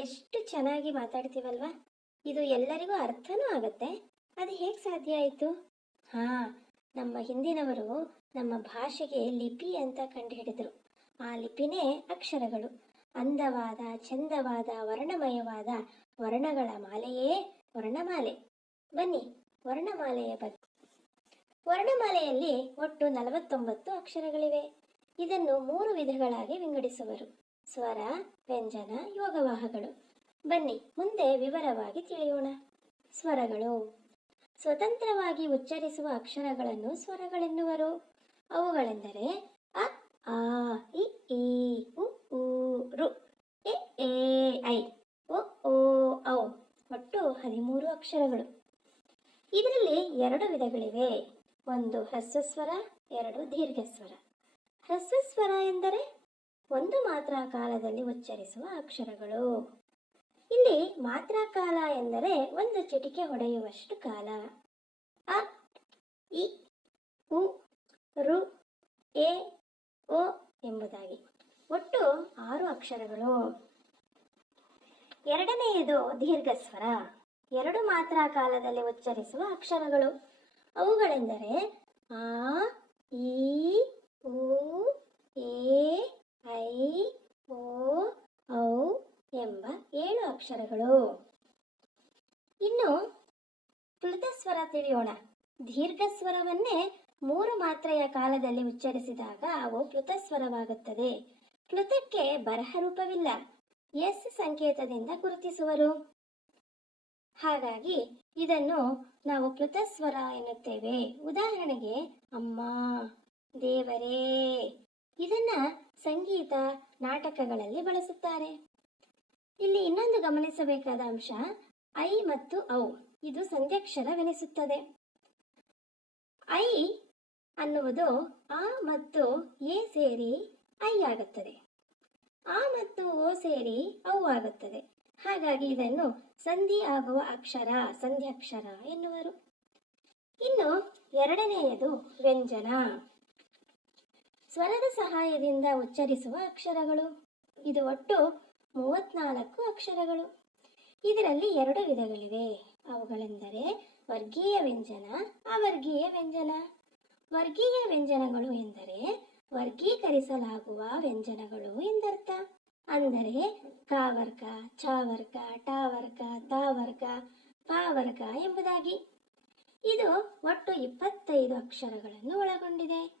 ಎಷ್ಟು ಚೆನ್ನಾಗಿ ಮಾತಾಡ್ತೀವಲ್ವಾ? ಇದು ಎಲ್ಲರಿಗೂ ಅರ್ಥನೂ ಆಗತ್ತೆ. ಅದು ಹೇಗೆ ಸಾಧ್ಯ ಆಯಿತು? ಹಾ, ನಮ್ಮ ಹಿಂದಿನವರು ನಮ್ಮ ಭಾಷೆಗೆ ಲಿಪಿ ಅಂತ ಕಂಡುಹಿಡಿದರು. ಆ ಲಿಪಿನೇ ಅಕ್ಷರಗಳು. ಅಂದವಾದ ಚಂದವಾದ ವರ್ಣಮಯವಾದ ವರ್ಣಗಳ ಮಾಲೆಯೇ ವರ್ಣಮಾಲೆ. ಬನ್ನಿ, ವರ್ಣಮಾಲೆಯ ಬಗ್ಗೆ ವರ್ಣಮಾಲೆಯಲ್ಲಿ ಒಟ್ಟು ನಲವತ್ತೊಂಬತ್ತು ಅಕ್ಷರಗಳಿವೆ. ಇದನ್ನು ಮೂರು ವಿಧಗಳಾಗಿ ವಿಂಗಡಿಸುವರು. ಸ್ವರ, ವ್ಯಂಜನ, ಯೋಗವಾಹಗಳು. ಬನ್ನಿ, ಮುಂದೆ ವಿವರವಾಗಿ ತಿಳಿಯೋಣ. ಸ್ವರಗಳು. ಸ್ವತಂತ್ರವಾಗಿ ಉಚ್ಚರಿಸುವ ಅಕ್ಷರಗಳನ್ನು ಸ್ವರಗಳೆನ್ನುವರು. ಅವುಗಳೆಂದರೆ ಅ, ಆ, ಇ, ಈ, ಉ ಊ ರು, ಎ ಏ ಐ, ಒ, ಓ, ಔ, ಒಟ್ಟು ಹದಿಮೂರು ಅಕ್ಷರಗಳು. ಇದರಲ್ಲಿ ಎರಡು ವಿಧಗಳಿವೆ. ಒಂದು ಹ್ರಸ್ವಸ್ವರ ಎರಡು ದೀರ್ಘಸ್ವರ. ಹ್ರಸ್ವಸ್ವರ ಎಂದರೆ ಒಂದು ಮಾತ್ರ ಕಾಲದಲ್ಲಿ ಉಚ್ಚರಿಸುವ ಅಕ್ಷರಗಳು. ಇಲ್ಲಿ ಮಾತ್ರ ಕಾಲ ಎಂದರೆ ಒಂದು ಚಿಟಿಕೆ ಹೊಡೆಯುವಷ್ಟು ಕಾಲ. ಅ, ಇ, ಉ, ರು, ಎ ಒ ಎಂಬುದಾಗಿ. ಒಟ್ಟು ಆರು ಅಕ್ಷರಗಳು. ಎರಡನೆಯದು ದೀರ್ಘಸ್ವರ. ಎರಡು ಮಾತ್ರ ಕಾಲದಲ್ಲಿ ಉಚ್ಚರಿಸುವ ಅಕ್ಷರಗಳು. ಅವುಗಳೆಂದರೆ ಆ, ಈ, ಉ, ಎ ಐ, ಓ, ಔ ಎಂಬ ಏಳು ಅಕ್ಷರಗಳು. ಇನ್ನು ಪ್ಲುತಸ್ವರ ತಿಳಿಯೋಣ. ದೀರ್ಘ ಸ್ವರವನ್ನೇ ಮೂರು ಮಾತ್ರೆಯ ಕಾಲದಲ್ಲಿ ಉಚ್ಚರಿಸಿದಾಗ ಅವು ಪ್ಲುತಸ್ವರವಾಗುತ್ತದೆ ಕೃತಕ್ಕೆ ಬರಹ ರೂಪವಿಲ್ಲ. ಎಸ್ ಸಂಕೇತದಿಂದ ಗುರುತಿಸುವರು. ಹಾಗಾಗಿ ಇದನ್ನು ನಾವು ಪ್ಲುತಸ್ವರ ಎನ್ನುತ್ತೇವೆ. ಉದಾಹರಣೆಗೆ, ಅಮ್ಮ, ದೇವರೇ ಇದನ್ನ ಸಂಗೀತ, ನಾಟಕಗಳಲ್ಲಿ ಬಳಸುತ್ತಾರೆ. ಇಲ್ಲಿ ಇನ್ನೊಂದು ಗಮನಿಸಬೇಕಾದ ಅಂಶ, ಐ ಮತ್ತು ಔ. ಇದು ಸಂಧ್ಯಕ್ಷರವೆನಿಸುತ್ತದೆ. ಐ ಅನ್ನುವುದು ಆ ಮತ್ತು ಎ ಸೇರಿ ಐ ಆಗುತ್ತದೆ. ಆ ಮತ್ತು ಓ ಸೇರಿ ಔ ಆಗುತ್ತದೆ. ಹಾಗಾಗಿ ಇದನ್ನು ಸಂಧಿ ಆಗುವ ಅಕ್ಷರ, ಸಂಧ್ಯಕ್ಷರ ಎನ್ನುವರು. ಇನ್ನು ಎರಡನೆಯದು ವ್ಯಂಜನ. ಸ್ವರದ ಸಹಾಯದಿಂದ ಉಚ್ಚರಿಸುವ ಅಕ್ಷರಗಳು. ಇದು ಒಟ್ಟು ಮೂವತ್ನಾಲ್ಕು ಅಕ್ಷರಗಳು. ಇದರಲ್ಲಿ ಎರಡು ವಿಧಗಳಿವೆ. ಅವುಗಳೆಂದರೆ ವರ್ಗೀಯ ವ್ಯಂಜನ, ಅವರ್ಗೀಯ ವ್ಯಂಜನ. ವರ್ಗೀಯ ವ್ಯಂಜನಗಳು ಎಂದರೆ ವರ್ಗೀಕರಿಸಲಾಗುವ ವ್ಯಂಜನಗಳು ಎಂದರ್ಥ. ಅಂದರೆ ಕಾವರ್ಗ ಚಾವರ್ಗ ಟಾವರ್ಗ ತಾವರ್ಗ ಪಾವರ್ಗ ಎಂಬುದಾಗಿ. ಇದು ಒಟ್ಟು ಇಪ್ಪತ್ತೈದು ಅಕ್ಷರಗಳನ್ನು ಒಳಗೊಂಡಿದೆ.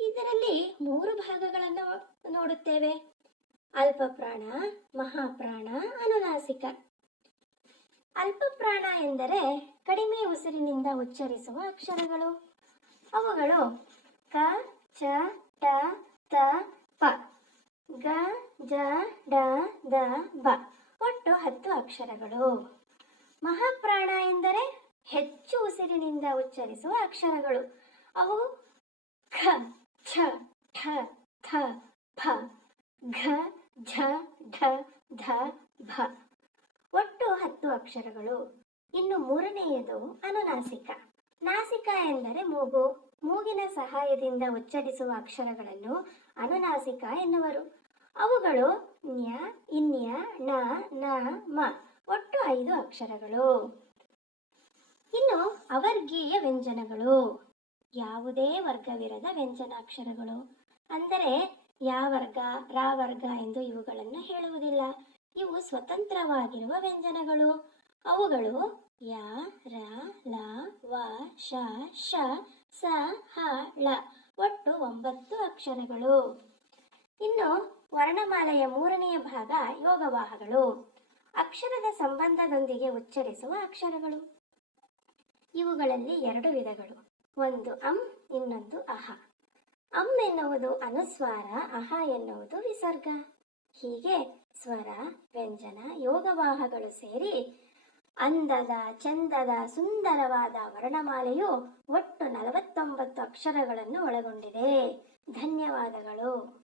ಇದರಲ್ಲಿ ಮೂರು ಭಾಗಗಳನ್ನು ನೋಡುತ್ತೇವೆ. ಅಲ್ಪಪ್ರಾಣ, ಮಹಾಪ್ರಾಣ, ಅನುನಾಸಿಕ. ಅಲ್ಪಪ್ರಾಣ ಎಂದರೆ ಕಡಿಮೆ ಉಸಿರಿನಿಂದ ಉಚ್ಚರಿಸುವ ಅಕ್ಷರಗಳು. ಅವುಗಳು ಕ, ಚ, ಟ, ತ, ಪ. ಗ, ಜ, ಡ, ದ, ಬ. ಒಟ್ಟು ಹತ್ತು ಅಕ್ಷರಗಳು. ಮಹಾಪ್ರಾಣ ಎಂದರೆ ಹೆಚ್ಚು ಉಸಿರಿನಿಂದ ಉಚ್ಚರಿಸುವ ಅಕ್ಷರಗಳು. ಅವು ಅಕ್ಷರಗಳು. ಇನ್ನು ಮೂರನೆಯದು ಅನುನಾಸಿಕ. ನಾಸಿಕ ಎಂದರೆ ಮೂಗು. ಮೂಗಿನ ಸಹಾಯದಿಂದ ಉಚ್ಚರಿಸುವ ಅಕ್ಷರಗಳನ್ನು ಅನುನಾಸಿಕ ಎನ್ನುವರು. ಅವುಗಳು ನ್ಯ, ಇನ್ಯ, ನ ನ, ಮ, ಒಟ್ಟು ಐದು ಅಕ್ಷರಗಳು. ಇನ್ನು ಅವರ್ಗೀಯ ವ್ಯಂಜನಗಳು. ಯಾವುದೇ ವರ್ಗವಿರದ ವ್ಯಂಜನಾಕ್ಷರಗಳು ಅಂದರೆ ಯಾ ವರ್ಗ ಎಂದು ಇವುಗಳನ್ನು ಹೇಳುವುದಿಲ್ಲ. ಇವು ಸ್ವತಂತ್ರವಾಗಿರುವ ವ್ಯಂಜನಗಳು. ಅವುಗಳು ಯ, ರ, ಲ, ವ, ಶ ಶ, ಸ, ಹ, ಳ. ಒಟ್ಟು ಒಂಬತ್ತು ಅಕ್ಷರಗಳು. ಇನ್ನು ವರ್ಣಮಾಲೆಯ ಮೂರನೆಯ ಭಾಗ ಯೋಗವಾಹಗಳು. ಅಕ್ಷರದ ಸಂಬಂಧದೊಂದಿಗೆ ಉಚ್ಚರಿಸುವ ಅಕ್ಷರಗಳು. ಇವುಗಳಲ್ಲಿ ಎರಡು ವಿಧಗಳು. ಒಂದು ಅಂ, ಇನ್ನೊಂದು ಅಹ. ಅಂ ಎನ್ನುವುದು ಅನುಸ್ವಾರ, ಅಹ ಎನ್ನುವುದು ವಿಸರ್ಗ. ಹೀಗೆ ಸ್ವರ, ವ್ಯಂಜನ, ಯೋಗವಾಹಗಳು ಸೇರಿ ಅಂದದ ಚಂದದ ಸುಂದರವಾದ ವರ್ಣಮಾಲೆಯು ಒಟ್ಟು ನಲವತ್ತೊಂಬತ್ತು ಅಕ್ಷರಗಳನ್ನು ಒಳಗೊಂಡಿದೆ. ಧನ್ಯವಾದಗಳು.